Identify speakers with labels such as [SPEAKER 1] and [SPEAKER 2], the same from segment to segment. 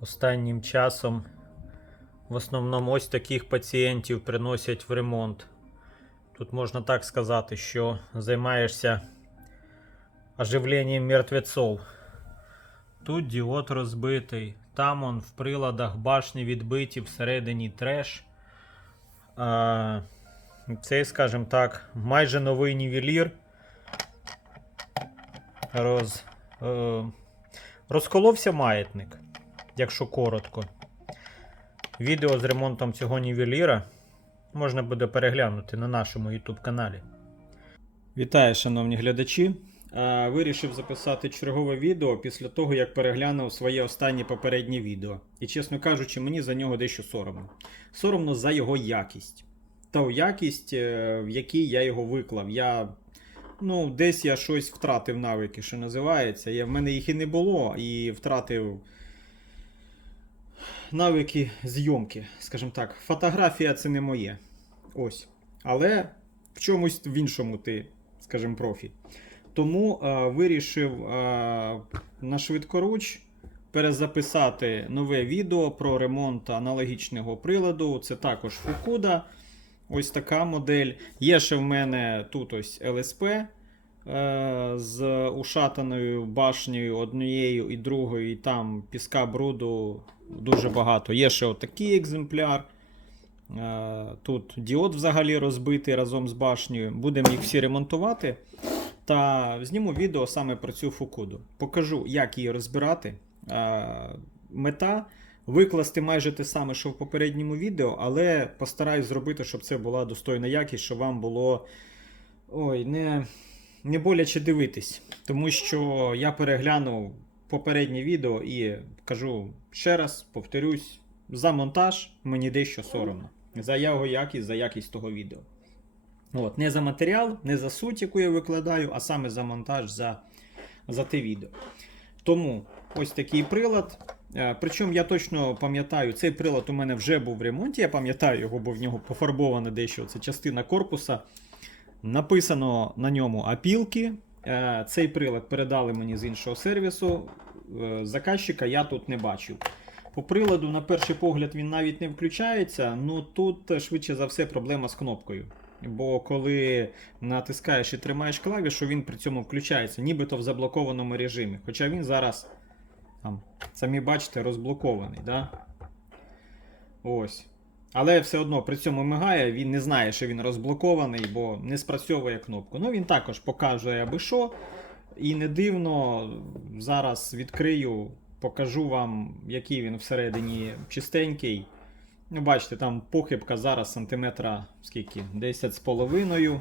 [SPEAKER 1] Останнім часом в основному ось таких пацієнтів приносять в ремонт. Тут можна так сказати, що займаєшся оживленням мертвецов. Тут діод розбитий, там он в приладах башні відбиті, всередині треш. А, цей, скажімо так, майже новий нівелір. Роз, е, розколовся маятник, якщо коротко. Відео з ремонтом цього нівеліра можна буде переглянути на нашому YouTube каналі. Вітаю, шановні глядачі. Вирішив записати чергове відео після того, як переглянув своє останнє попереднє відео. І, чесно кажучи, мені за нього дещо соромно. Соромно за його якість. Та якість, е, в якій я його виклав. Я, ну, десь я щось втратив навики, що називається. Я, в мене їх і не було, і втратив навики зйомки, скажімо так. Фотографія це не моє. Ось. Але в чомусь в іншому ти, скажімо, профі. Тому е, вирішив е, на швидкоруч перезаписати нове відео про ремонт аналогічного приладу. Це також Fukuda. Ось така модель. Є ще в мене тут ось ЛСП е, з ушатаною башнею однією і другою, і там піска бруду дуже багато. Є ще отакий екземпляр. Е, Тут діод взагалі розбитий разом з башнею. Будемо їх всі ремонтувати. Та зніму відео саме про цю фукуду. Покажу, як її розбирати. Е, Мета викласти майже те саме, що в попередньому відео, але постараюсь зробити, щоб це була достойна якість, щоб вам було ой, не, не боляче дивитись. Тому що я переглянув попереднє відео і кажу ще раз, повторюсь, за монтаж мені дещо соромно. За його якість, за якість того відео. От, не за матеріал, не за суть, яку я викладаю, а саме за монтаж, за, за те відео. Тому ось такий прилад. Е, Причому я точно пам'ятаю, цей прилад у мене вже був в ремонті. Я пам'ятаю його, бо в нього пофарбована дещо це частина корпуса. Написано на ньому опілки. Е, Цей прилад передали мені з іншого сервісу. Е, Заказчика я тут не бачив. По приладу, на перший погляд, він навіть не включається. Ну тут е, швидше за все проблема з кнопкою. Бо коли натискаєш і тримаєш клавішу, він при цьому включається, нібито в заблокованому режимі. Хоча він зараз, там, самі бачите, розблокований. Да? Ось. Але все одно при цьому мигає, він не знає, що він розблокований, бо не спрацьовує кнопку. Ну він також покаже аби що. І не дивно, зараз відкрию, покажу вам, який він всередині чистенький. Ну, бачите, там похибка зараз сантиметра скільки? 10 з половиною.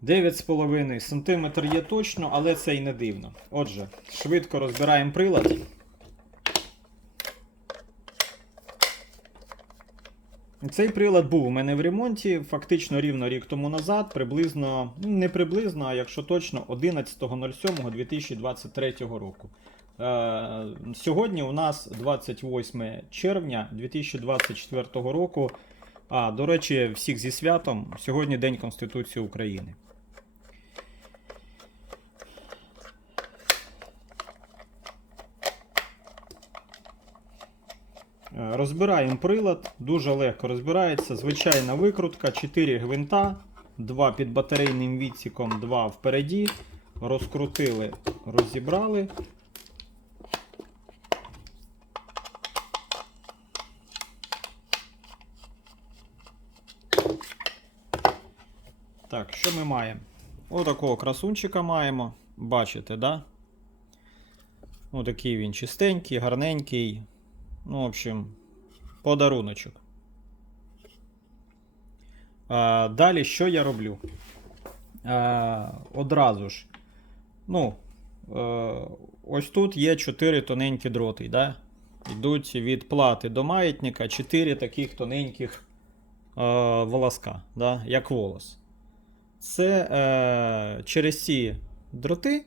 [SPEAKER 1] 9 з половиною. Сантиметр є точно, але це і не дивно. Отже, швидко розбираємо прилад. Цей прилад був у мене в ремонті фактично рівно рік тому назад, приблизно, ну не приблизно, а якщо точно, 11.07.2023 року. Е, сьогодні у нас 28 червня 2024 року. А, до речі, всіх зі святом. Сьогодні День Конституції України. Розбираємо прилад, дуже легко розбирається. Звичайна викрутка, 4 гвинта, 2 під батарейним відсіком, 2 впереді. Розкрутили, розібрали. Так, що ми маємо? Отакого красунчика маємо. Бачите, да? Отакий він чистенький, гарненький. Ну, в общем, подаруночок. А, далі що я роблю? А, одразу ж. Ну, е, ось тут є 4 тоненькі дроти, да? Йдуть від плати до маятника 4 таких тоненьких е, волоска, да? як волос. Це е, через ці дроти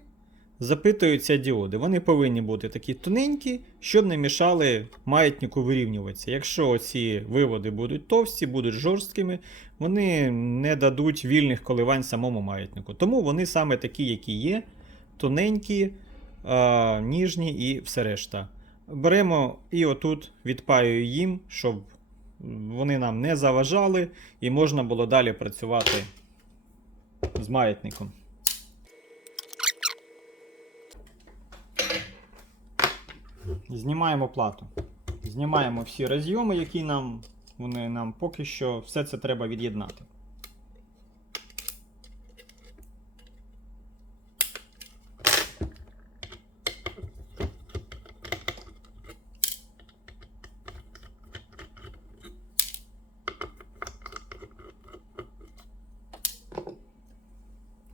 [SPEAKER 1] запитуються діоди. Вони повинні бути такі тоненькі, щоб не мішали маятнику вирівнюватися. Якщо ці виводи будуть товсті, будуть жорсткими, вони не дадуть вільних коливань самому маятнику. Тому вони саме такі, які є, тоненькі, ніжні і все решта. беремо і отут відпаюю їм, щоб вони нам не заважали і можна було далі працювати з маятником. Знімаємо плату. Знімаємо всі розйоми, які нам, вони нам поки що все це треба від'єднати.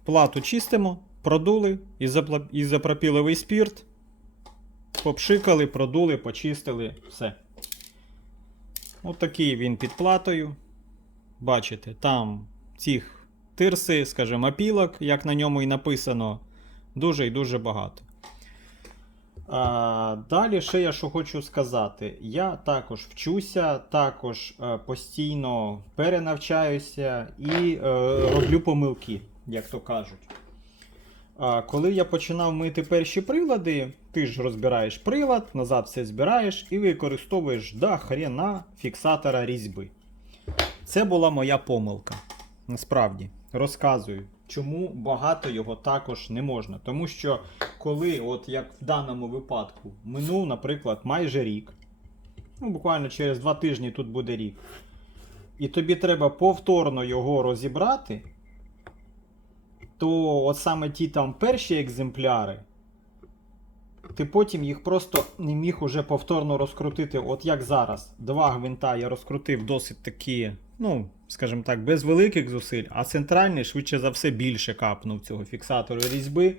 [SPEAKER 1] Плату чистимо, продули, ізопла- ізопропіловий спірт, попшикали, продули, почистили, все. От такий він під платою. Бачите, там цих тирси, скажімо, опілок, як на ньому і написано, дуже і дуже багато. А, далі ще я що хочу сказати. Я також вчуся, також е, постійно перенавчаюся і е, роблю помилки, як то кажуть. Коли я починав мити перші прилади, ти ж розбираєш прилад, назад все збираєш і використовуєш до хрена фіксатора різьби. Це була моя помилка. Насправді, розказую, чому багато його також не можна. Тому що коли, от як в даному випадку, минув, наприклад, майже рік, ну буквально через два тижні тут буде рік, і тобі треба повторно його розібрати, то от саме ті там перші екземпляри, ти потім їх просто не міг уже повторно розкрутити, от як зараз. Два гвинта я розкрутив досить такі, ну, скажімо так, без великих зусиль, а центральний, швидше за все, більше капнув цього фіксатору різьби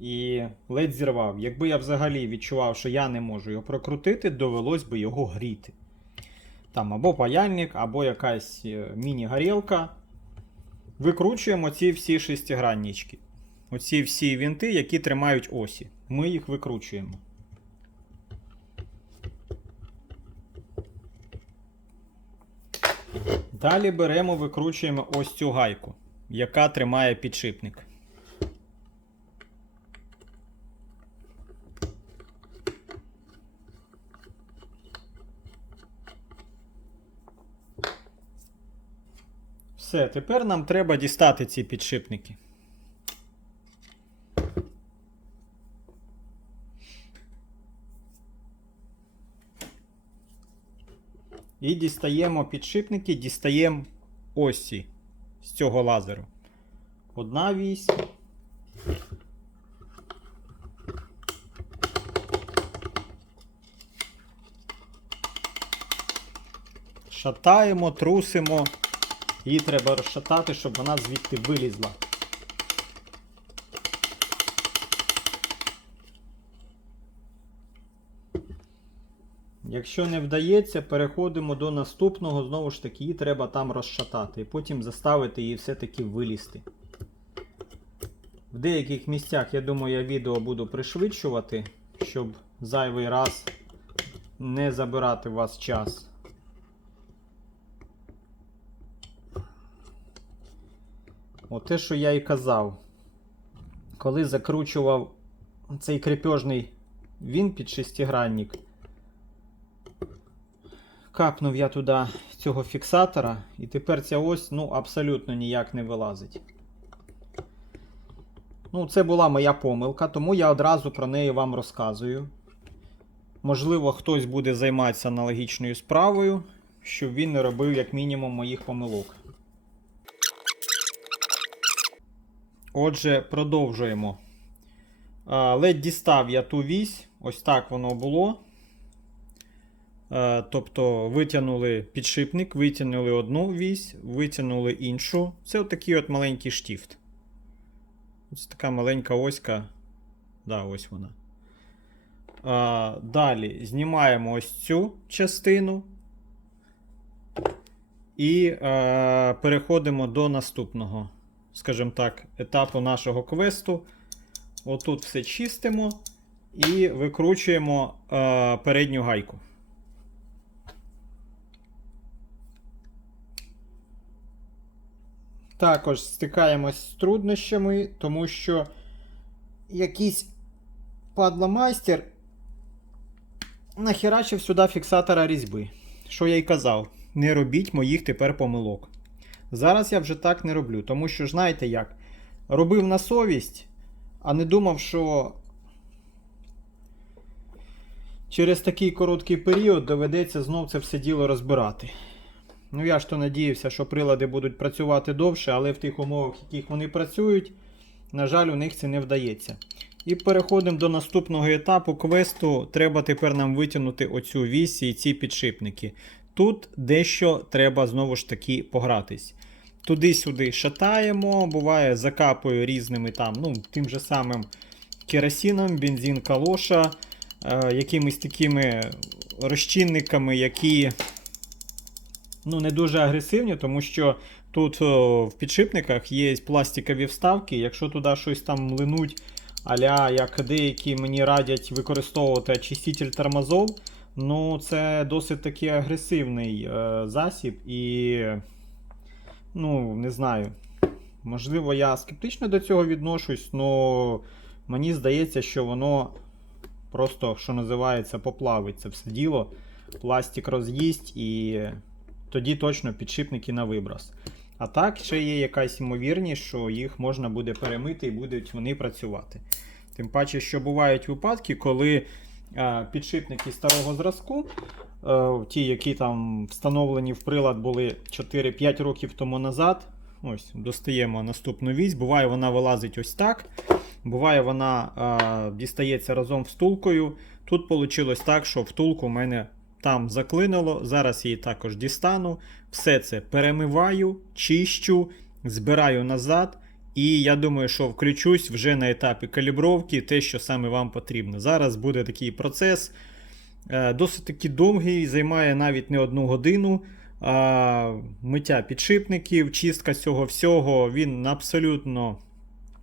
[SPEAKER 1] і ледь зірвав. Якби я взагалі відчував, що я не можу його прокрутити, довелось би його гріти. Там або паяльник, або якась е, міні-горілка. Викручуємо ці всі шестиграннички. Оці всі вінти, які тримають осі. Ми їх викручуємо. Далі беремо, викручуємо ось цю гайку, яка тримає підшипник. Все, тепер нам треба дістати ці підшипники. І дістаємо підшипники, дістаємо осі з цього лазеру. Одна вісь. Шатаємо, трусимо. Її треба розшатати, щоб вона звідти вилізла. Якщо не вдається, переходимо до наступного, знову ж таки, її треба там розшатати і потім заставити її все-таки вилізти. В деяких місцях, я думаю, я відео буду пришвидшувати, щоб зайвий раз не забирати у вас час. От те, що я і казав. Коли закручував цей крепежний він під шестигранник, капнув я туди цього фіксатора, і тепер ця ось ну, абсолютно ніяк не вилазить. Ну, це була моя помилка, тому я одразу про неї вам розказую. Можливо, хтось буде займатися аналогічною справою, щоб він не робив як мінімум моїх помилок. Отже, продовжуємо. Ледь дістав я ту вісь, ось так воно було. Тобто витягнули підшипник, витягнули одну вісь, витягнули іншу. Це отакий от маленький штіфт. Ось така маленька оська. Да, ось вона. Далі знімаємо ось цю частину. І переходимо до наступного, скажімо так, етапу нашого квесту. Отут все чистимо і викручуємо е, передню гайку. Також стикаємось з труднощами, тому що якийсь падломайстер нахерачив сюди фіксатора різьби. Що я й казав, не робіть моїх тепер помилок. Зараз я вже так не роблю, тому що, знаєте як, робив на совість, а не думав, що через такий короткий період доведеться знов це все діло розбирати. Ну, я ж то надіявся, що прилади будуть працювати довше, але в тих умовах, в яких вони працюють, на жаль, у них це не вдається. І переходимо до наступного етапу квесту. Треба тепер нам витягнути оцю вісь і ці підшипники. Тут дещо треба знову ж таки погратись. Туди-сюди шатаємо, буває, закапую різними там, ну, тим же самим керосином, бензин калоша, е, якимись такими розчинниками, які ну, не дуже агресивні, тому що тут о, в підшипниках є пластикові вставки. Якщо туди щось там линуть, аля як деякі мені радять використовувати очиститель тормозов, ну це досить таки агресивний е, засіб і. Ну, не знаю. Можливо, я скептично до цього відношусь, але мені здається, що воно просто, що називається, поплавить це все діло. Пластик роз'їсть і тоді точно підшипники на виброс. А так, ще є якась ймовірність, що їх можна буде перемити і будуть вони працювати. Тим паче, що бувають випадки, коли підшипники старого зразку, е, ті, які там встановлені в прилад були 4-5 років тому назад. Ось, достаємо наступну вісь. Буває, вона вилазить ось так. Буває, вона е, дістається разом втулкою. Тут вийшло так, що втулку в мене там заклинило. Зараз її також дістану. Все це перемиваю, чищу, збираю назад. І я думаю, що включусь вже на етапі калібровки, те, що саме вам потрібно. Зараз буде такий процес. е, Досить таки довгий, займає навіть не одну годину. Миття підшипників, чистка цього всього, він абсолютно,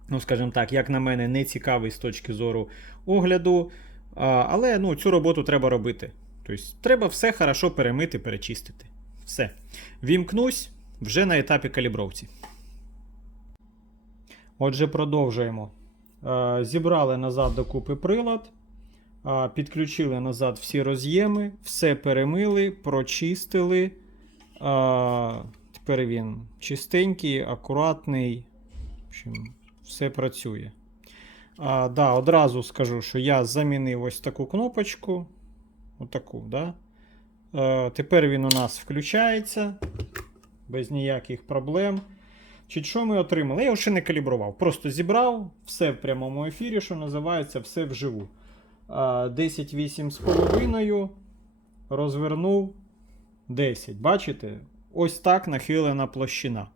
[SPEAKER 1] ну скажімо так, як на мене, не цікавий з точки зору огляду. Але ну, цю роботу треба робити. Тобто, треба все хорошо перемити, перечистити. Все. Вімкнусь вже на етапі калібровці. Отже, продовжуємо. Е, Зібрали назад докупи прилад, е, підключили назад всі роз'єми, все перемили, прочистили. Е, Тепер він чистенький, акуратний. В общем, все працює. А, да, одразу скажу, що я замінив ось таку кнопочку. Отаку, да? Тепер він у нас включається без ніяких проблем. Чи що ми отримали? Я його ще не калібрував. Просто зібрав все в прямому ефірі, що називається, все вживу. А, 10,8,5 розвернув 10. Бачите? Ось так нахилена площина.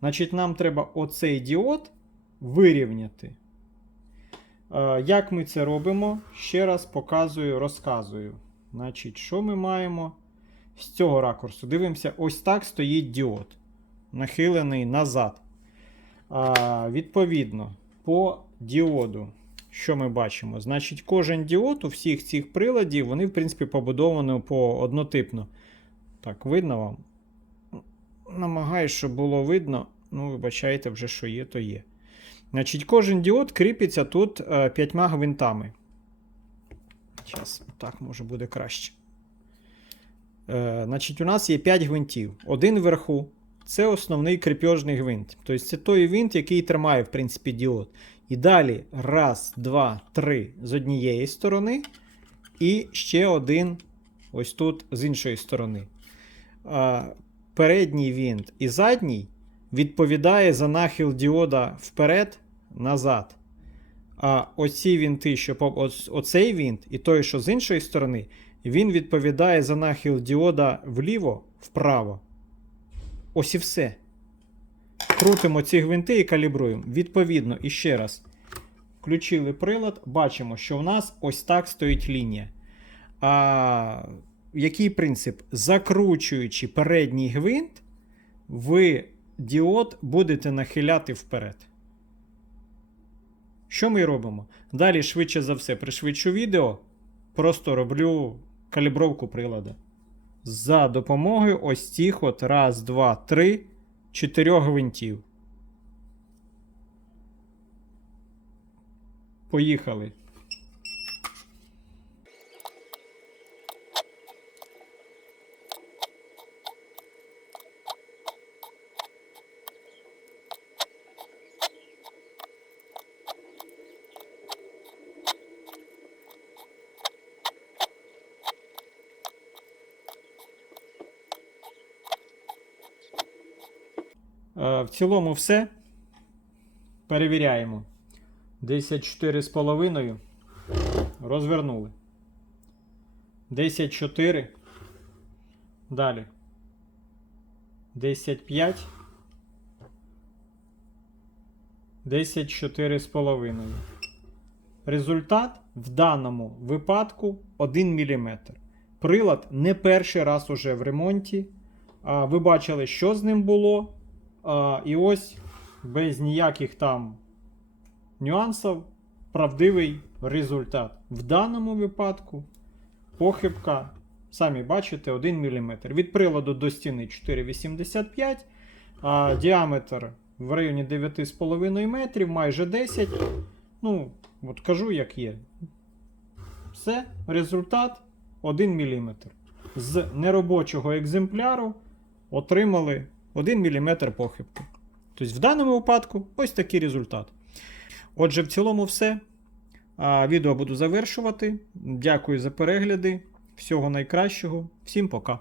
[SPEAKER 1] Значить, нам треба оцей діод вирівняти. Як ми це робимо? Ще раз показую, розказую. Значить, що ми маємо з цього ракурсу? Дивимося, ось так стоїть діод. Нахилений назад. А, Відповідно, по діоду, що ми бачимо? Значить, кожен діод у всіх цих приладів, вони, в принципі, побудовані по однотипно. Так, видно вам? Намагаюсь, щоб було видно. Ну, вибачайте, вже що є, то є. Значить, кожен діод кріпиться тут е, п'ятьма гвинтами. Зараз, так може буде краще. Е, значить, у нас є 5 гвинтів. Один вверху. Це основний кріпежний гвинт. Тобто це той гвинт, який тримає, в принципі, діод. І далі раз, два, три з однієї сторони. І ще один ось тут з іншої сторони. Передній винт і задній відповідає за нахил діода вперед, назад. А оці вінти, що оцей вінт і той, що з іншої сторони, він відповідає за нахил діода вліво, вправо. Ось і все. Крутимо ці гвинти і калібруємо. Відповідно, і ще раз. Включили прилад, бачимо, що в нас ось так стоїть лінія. А який принцип? Закручуючи передній гвинт, ви діод будете нахиляти вперед. Що ми робимо? Далі, швидше за все, пришвидшу відео, просто роблю калібровку прилада. За допомогою ось цих от раз, два, три, чотирьох гвинтів. Поїхали. В цілому все. Перевіряємо. 10,4,5. Розвернули. 10,4. Далі. 10,5. 10,4,5. Результат в даному випадку 1 мм. Прилад не перший раз уже в ремонті. Ви бачили, що з ним було. А, І ось без ніяких там нюансів правдивий результат. В даному випадку похибка, самі бачите, 1 мм. Від приладу до стіни 4,85, а діаметр в районі 9,5 метрів, майже 10. Ну, от кажу, як є. Все, результат 1 мм. З неробочого екземпляру отримали 1 мм похибки. Тобто в даному випадку ось такий результат. Отже, в цілому все. Відео буду завершувати. Дякую за перегляди. Всього найкращого. Всім пока.